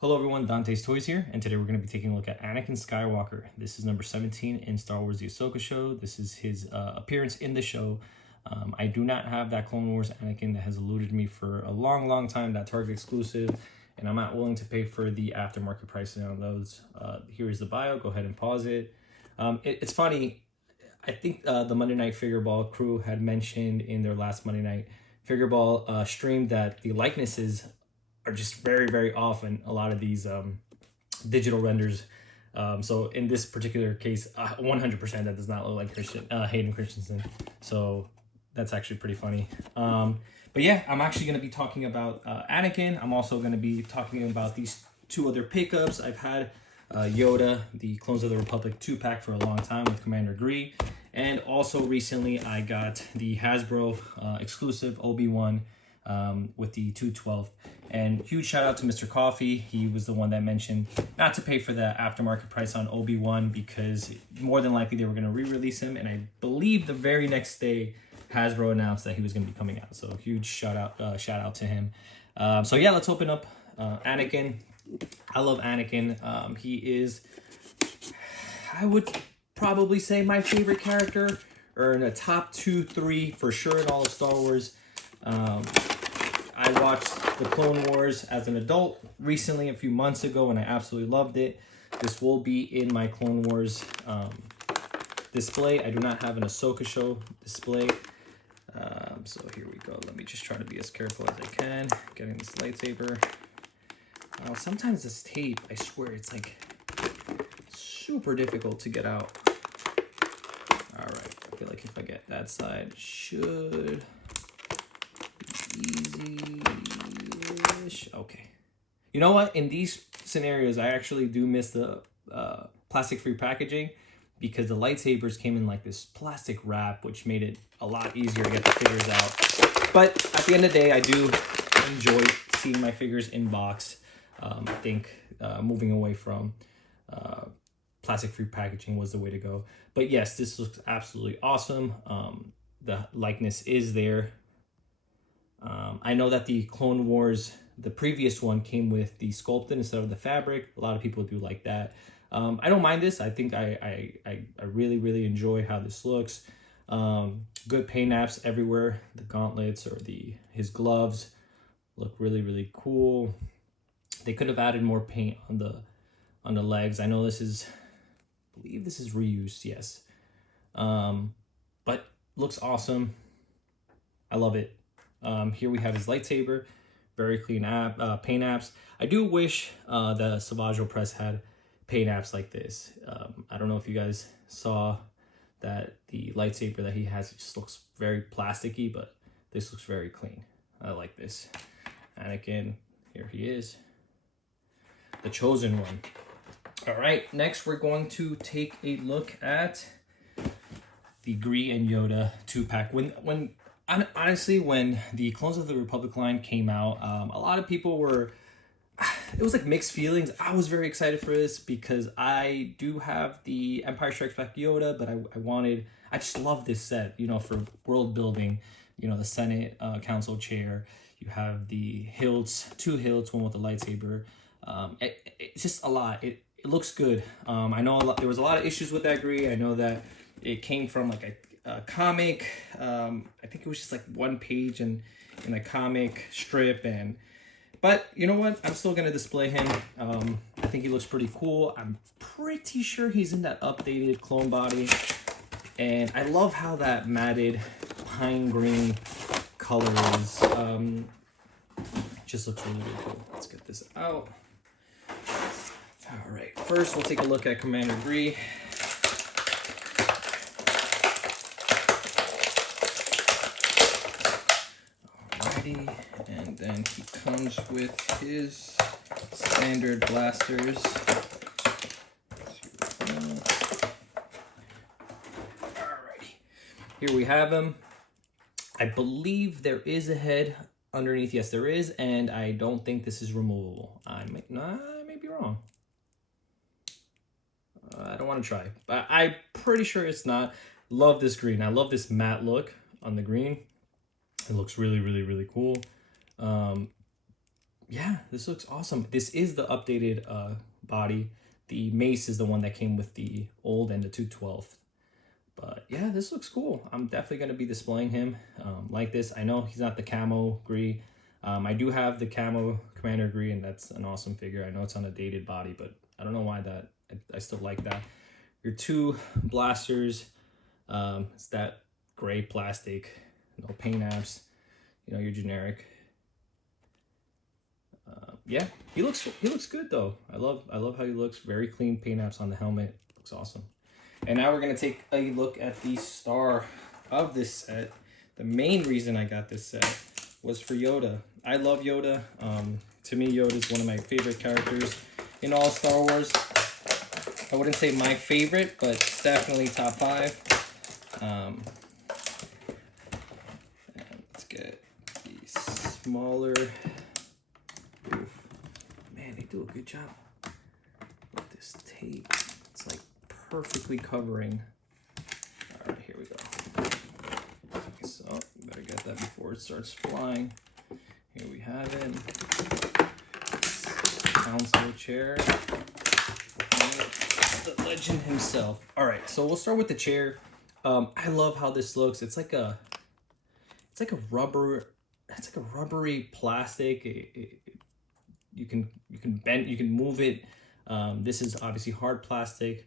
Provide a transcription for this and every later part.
Hello everyone, Dante's Toys here, and today we're going to be taking a look at Anakin Skywalker. This is number 17 in Star Wars The Ahsoka Show. This is his appearance in the show. I do not have that Clone Wars Anakin that has eluded me for a long time, that Target exclusive, and I'm not willing to pay for the aftermarket pricing on those. Here is the bio. Go ahead and pause it. It's funny. I think the Monday Night Figure Ball crew had mentioned in their last Monday Night Figure Ball stream that the likenesses are just very off in a lot of these digital renders. So in this particular case, 100% that does not look like Hayden Christensen. So that's actually pretty funny. But yeah, I'm actually going to be talking about Anakin. I'm also going to be talking about these two other pickups. I've had Yoda, the Clones of the Republic 2-pack for a long time with Commander Gree. And also recently I got the Hasbro exclusive Obi-Wan with the 212. And huge shout out to Mr. Coffee. He was the one that mentioned not to pay for the aftermarket price on Obi-Wan because more than likely they were going to re-release him. And I believe the very next day Hasbro announced that he was going to be coming out. So huge shout out to him. So yeah, let's open up Anakin. I love Anakin. He is, I would probably say, my favorite character, or in the top 2-3 for sure in all of Star Wars. I watched the Clone Wars as an adult recently, a few months ago, and I absolutely loved it. This will be in my Clone Wars display. I do not have an Ahsoka show display. So here we go. Let me just try to be as careful as I can. Getting this lightsaber. Sometimes this tape, I swear, it's like super difficult to get out. All right. I feel like if I get that side, should easy-ish. Okay. You know what? In these scenarios, I actually do miss the plastic-free packaging because the lightsabers came in like this plastic wrap, which made it a lot easier to get the figures out. But at the end of the day, I do enjoy seeing my figures in box. I think moving away from plastic-free packaging was the way to go. But yes, this looks absolutely awesome. The likeness is there. I know that the Clone Wars, the previous one, came with the sculpted instead of the fabric. A lot of people do like that. I don't mind this. I think I really enjoy how this looks. Good paint apps everywhere. The gauntlets or his gloves look really cool. They could have added more paint on the legs. I know I believe this is reused, yes. But looks awesome. I love it. Here we have his lightsaber, very clean paint apps. I do wish the Savage Press had paint apps like this. I don't know if you guys saw that the lightsaber that he has, it just looks very plasticky, but this looks very clean. I like this. Anakin, here he is. The chosen one. All right, next we're going to take a look at the Gree and Yoda 2-pack. Honestly, when the Clones of the Republic line came out, a lot of people it was like mixed feelings. I was very excited for this because I do have the Empire Strikes Back Yoda, but I just love this set, for world building, the Senate Council chair. You have the hilts, 2 hilts, one with a lightsaber. It's just a lot. It looks good. I know there was a lot of issues with that Gree. I know that it came from like a comic. I think it was just like one page in the comic strip, but you know what? I'm still gonna display him. I think he looks pretty cool. I'm pretty sure he's in that updated clone body, and I love how that matted pine green color is. Just looks really cool. Let's get this out. All right, first we'll take a look at Commander Gree. Alrighty, and then he comes with his standard blasters. Alrighty, here we have him. I believe there is a head underneath. Yes, there is, and I don't think this is removable. I may be wrong. I don't want to try, but I'm pretty sure it's not. Love this green. I love this matte look on the green. It looks really cool. Yeah, this looks awesome. This is the updated body. The mace is the one that came with the old and the 212. But yeah, this looks cool. I'm definitely going to be displaying him like this. I know he's not the camo Gree. I do have the camo Commander Gree, and that's an awesome figure. I know it's on a dated body, but I don't know why that. I still like that. Your two blasters. It's that gray plastic, no paint apps. You know, your generic. Yeah, he looks good though. I love how he looks. Very clean paint apps on the helmet. Looks awesome. And now we're gonna take a look at the star of this set. The main reason I got this set was for Yoda. I love Yoda. To me, Yoda is one of my favorite characters in all Star Wars. I wouldn't say my favorite, but definitely top 5. Let's get the smaller. Oof. Man, they do a good job with this tape. It's like perfectly covering. All right, here we go. So you better get that before it starts flying. Here we have it. Council chair. The legend himself. All right, so we'll start with the chair. I love how this looks. It's like a rubbery plastic. You can bend, you can move it. This is obviously hard plastic.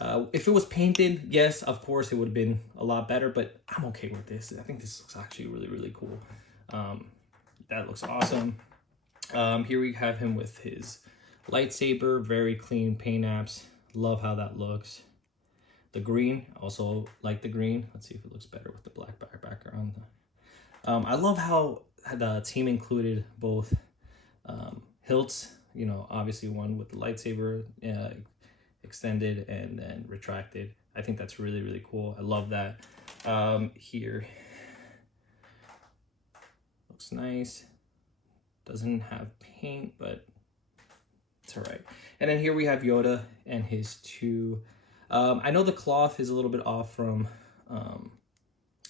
If it was painted, yes, of course it would have been a lot better, but I'm okay with this. I think this looks actually really cool. That looks awesome. Here we have him with his lightsaber, very clean paint apps. Love how that looks. The green, also like the green. Let's see if it looks better with the black background. I love how the team included both hilts, you know, obviously one with the lightsaber extended and then retracted. I think that's really cool. I love that. Here looks nice. Doesn't have paint, but it's all right. And then here we have Yoda and his two. I know the cloth is a little bit off from. I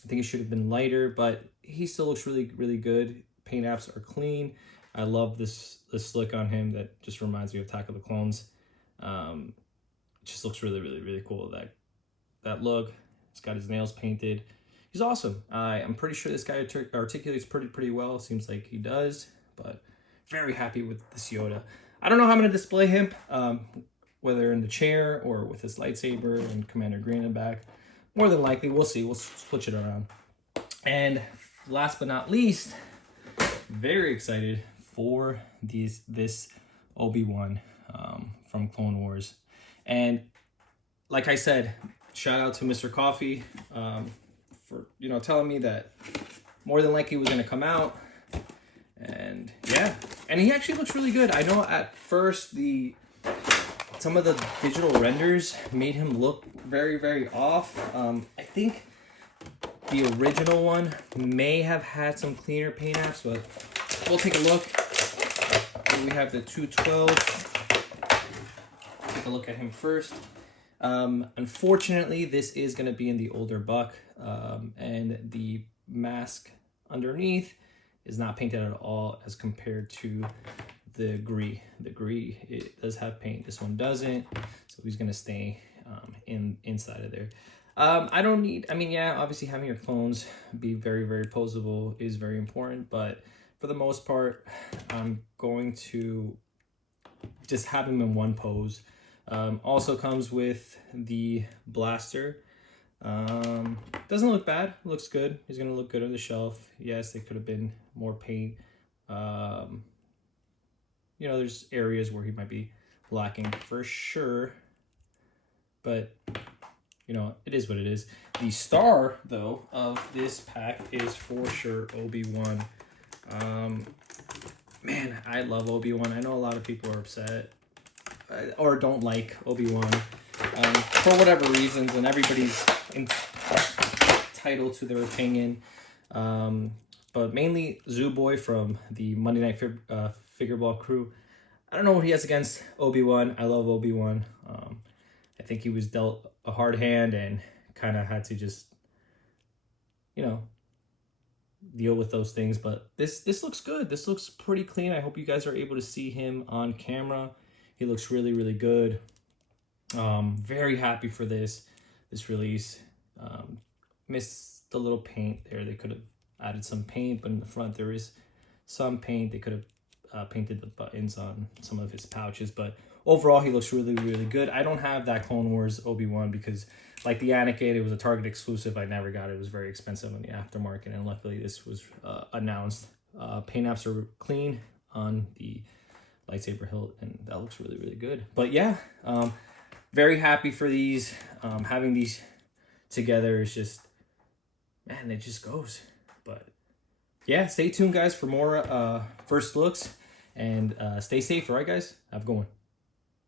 think it should have been lighter, but he still looks really good. Paint apps are clean. I love this look on him that just reminds me of Attack of the Clones. Just looks really cool. That look. He's got his nails painted. He's awesome. I'm pretty sure this guy articulates pretty well. Seems like he does, but very happy with this Yoda. I don't know how I'm gonna display him, whether in the chair or with his lightsaber and Commander Green in the back. More than likely, we'll see. We'll switch it around. And last but not least, very excited for this Obi-Wan from Clone Wars. And like I said, shout out to Mr. Coffee for telling me that more than likely was going to come out. And yeah, and he actually looks really good. I know at first some of the digital renders made him look very off. I think the original one may have had some cleaner paint apps, but we'll take a look. Here we have the 212. Take a look at him first. Unfortunately, this is going to be in the older buck, and the mask underneath is not painted at all as compared to the Gree. The Gree, it does have paint. This one doesn't, so he's going to stay inside of there. Yeah, obviously having your clones be very posable is very important, but for the most part, I'm going to just have him in one pose. Also comes with the blaster. Doesn't look bad, looks good. He's gonna look good on the shelf. Yes, there could have been more paint. There's areas where he might be lacking for sure, but it is what it is. The star, though, of this pack is for sure Obi-Wan. Man, I love Obi-Wan. I know a lot of people are upset or don't like Obi-Wan for whatever reasons, and everybody's entitled to their opinion. But mainly Zoo Boy from the Monday Night Figure Ball crew. I don't know what he has against Obi-Wan. I love Obi-Wan. I think he was dealt a hard hand and kind of had to just, deal with those things. But this looks good. This looks pretty clean. I hope you guys are able to see him on camera. He looks really, really good. Very happy for this release. Missed the little paint there. They could have added some paint, but in the front there is some paint. They could have painted the buttons on some of his pouches, but overall he looks really, really good. I don't have that Clone Wars Obi-Wan because, like the Anakin, it was a Target exclusive. I never got it. It was very expensive on the aftermarket, and luckily this was announced. Paint apps are clean on the lightsaber hilt, and that looks really, really good. But yeah, very happy for these. Having these together is just, man, it just goes. But yeah, stay tuned, guys, for more first looks, and stay safe. All right, guys, have a good one.